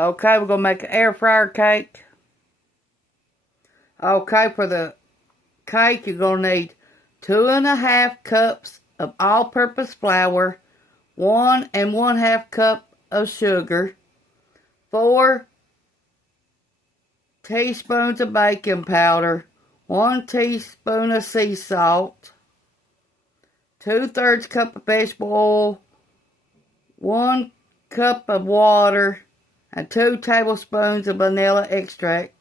Okay, we're going to make an air fryer cake. Okay, for the cake, you're going to need 2½ cups of all-purpose flour, 1 1/2 cup of sugar, 4 teaspoons of baking powder, 1 teaspoon of sea salt, 2/3 cup of vegetable oil, 1 cup of water, and 2 tablespoons of vanilla extract.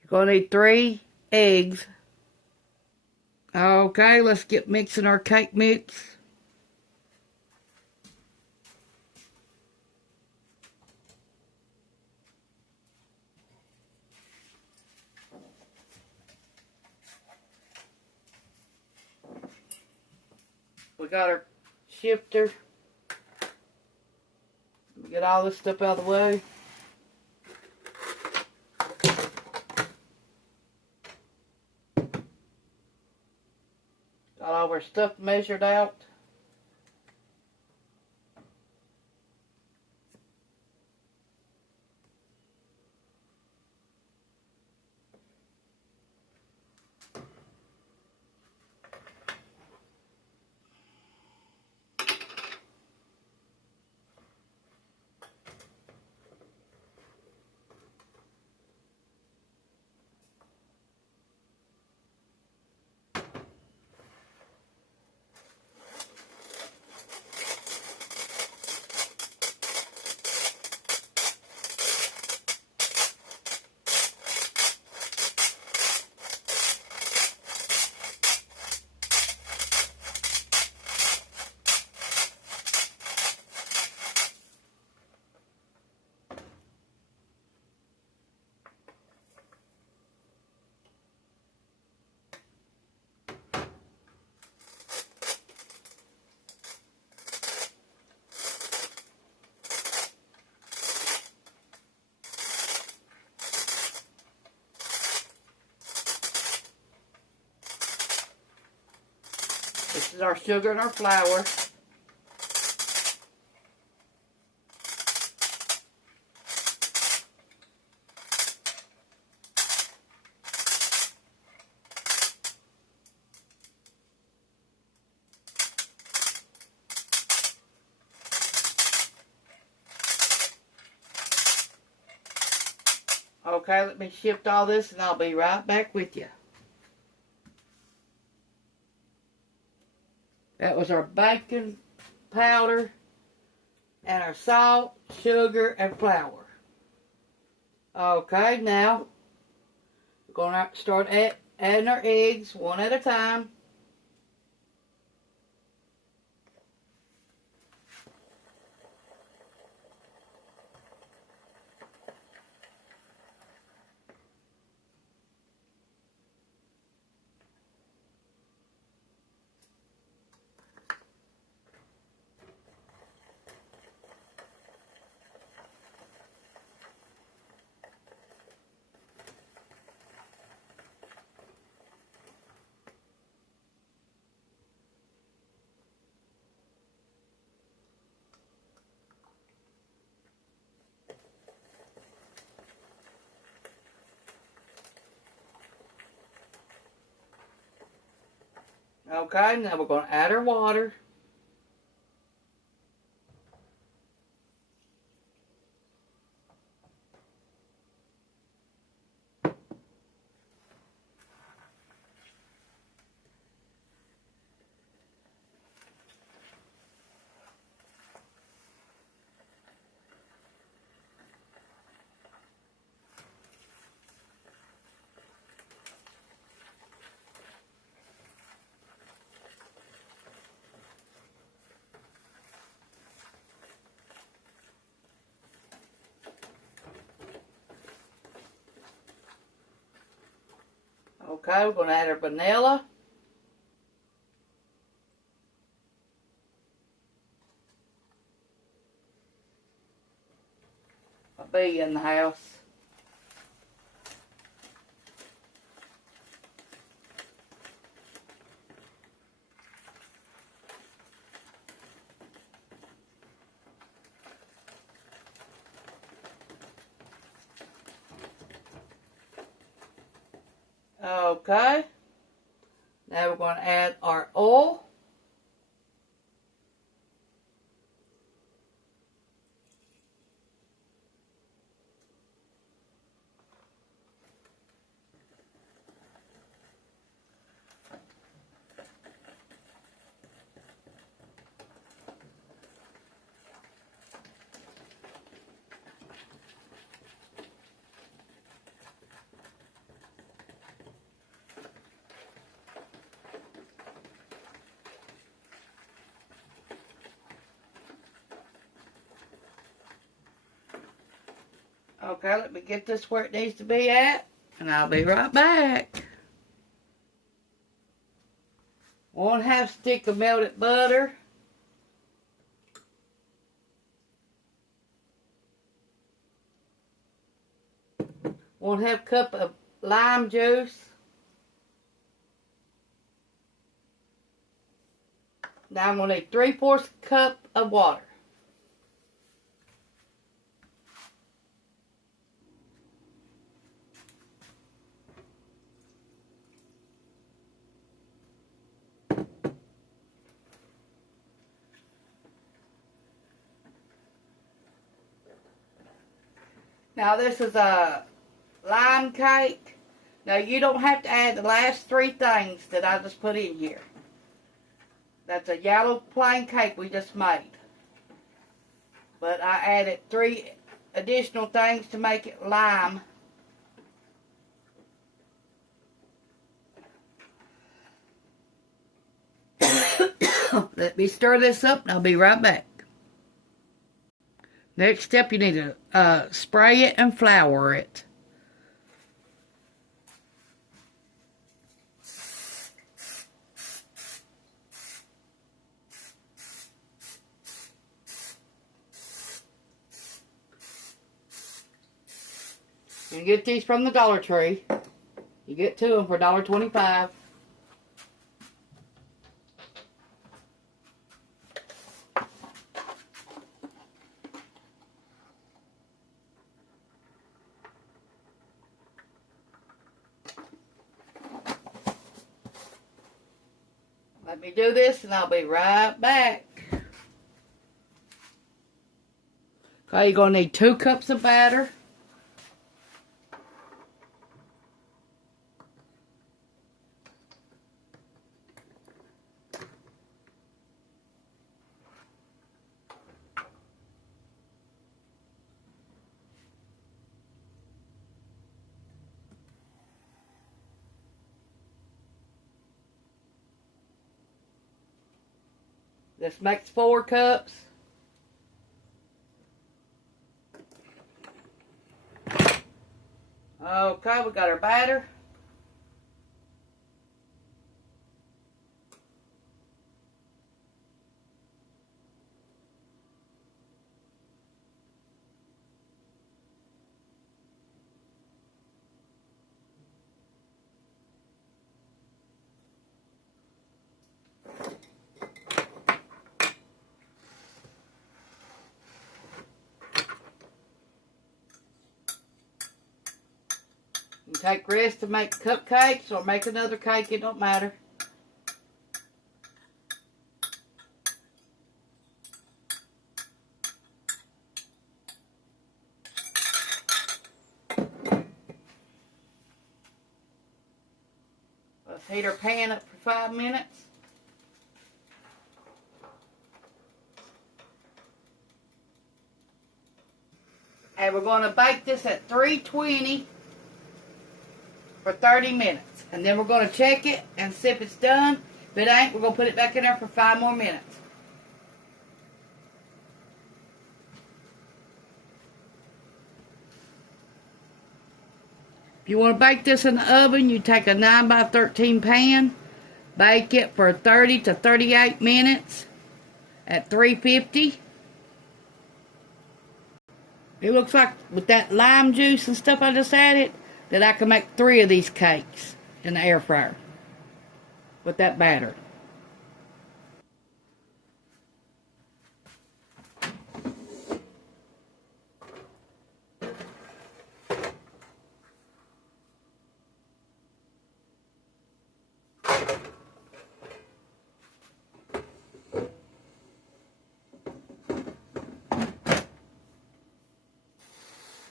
You're going to need 3 eggs. Okay, let's get mixing our cake mix. We got our shifter. Get all this stuff out of the way. Got all our stuff measured out. This is our sugar and our flour. Okay, let me shift all this and I'll be right back with you. That was our baking powder and our salt, sugar, and flour. Okay, now we're going to start adding our eggs one at a time. Okay, now we're going to add our water. Okay, we're going to add our vanilla. A bee in the house. Okay. Now we're going to add our oil. Okay, let me get this where it needs to be at, and I'll be right back. 1/2 stick of melted butter. 1/2 cup of lime juice. Now I'm going to need 3/4 cup of water. Now this is a lime cake. Now you don't have to add the last 3 things that I just put in here. That's a yellow plain cake we just made. But I added 3 additional things to make it lime. Let me stir this up and I'll be right back. Next step, you need to spray it and flour it. You get these from the Dollar Tree. You get 2 of them for $1.25. Let me do this and I'll be right back. Okay, you're going to need 2 cups of batter. This makes 4 cups. Okay, we got our batter. You take rest to make cupcakes or make another cake, it don't matter. Let's heat our pan up for 5 minutes. And we're going to bake this at 320 for 30 minutes. And then we're going to check it and see if it's done. If it ain't, we're going to put it back in there for 5 more minutes. If you want to bake this in the oven, you take a 9x13 pan, bake it for 30 to 38 minutes at 350. It looks like with that lime juice and stuff I just added, that I can make 3 of these cakes in the air fryer with that batter.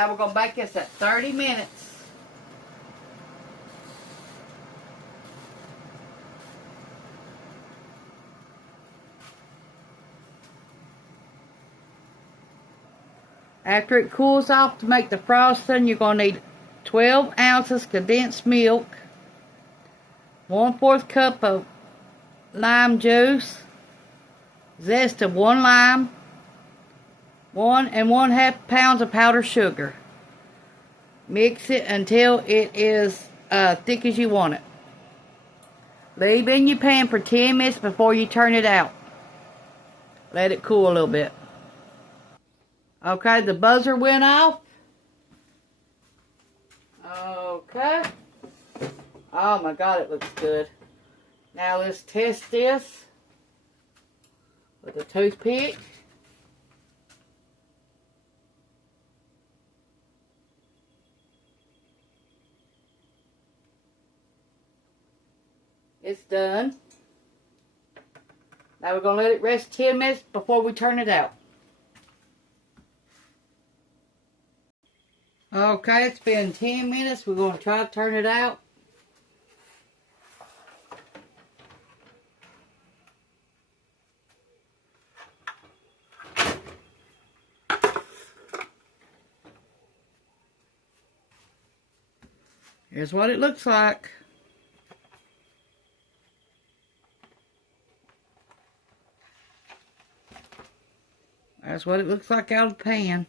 Now we're going to bake this at 30 minutes. After it cools off to make the frosting, you're going to need 12 ounces condensed milk, 1/4 cup of lime juice, zest of 1 lime, 1 1/2 pounds of powdered sugar. Mix it until it is thick as you want it. Leave in your pan for 10 minutes before you turn it out. Let it cool a little bit. Okay, the buzzer went off. Okay. Oh my God, it looks good. Now let's test this with a toothpick. It's done. Now we're going to let it rest 10 minutes before we turn it out. Okay, it's been 10 minutes. We're going to try to turn it out. Here's what it looks like. That's what it looks like out of the pan.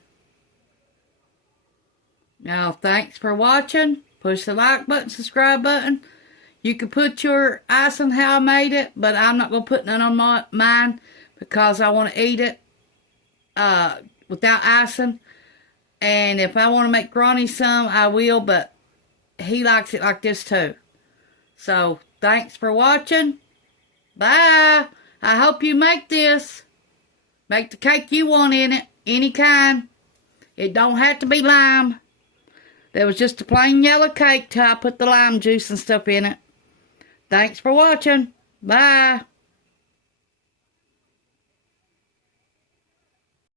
Now, thanks for watching. Push the like button, subscribe button. You can put your icing how I made it, but I'm not going to put none on mine because I want to eat it without icing. And if I want to make Ronnie some, I will, but he likes it like this too. So, thanks for watching. Bye. I hope you make this. Make the cake you want in it, any kind. It don't have to be lime. There was just a plain yellow cake till I put the lime juice and stuff in it. Thanks for watching. Bye.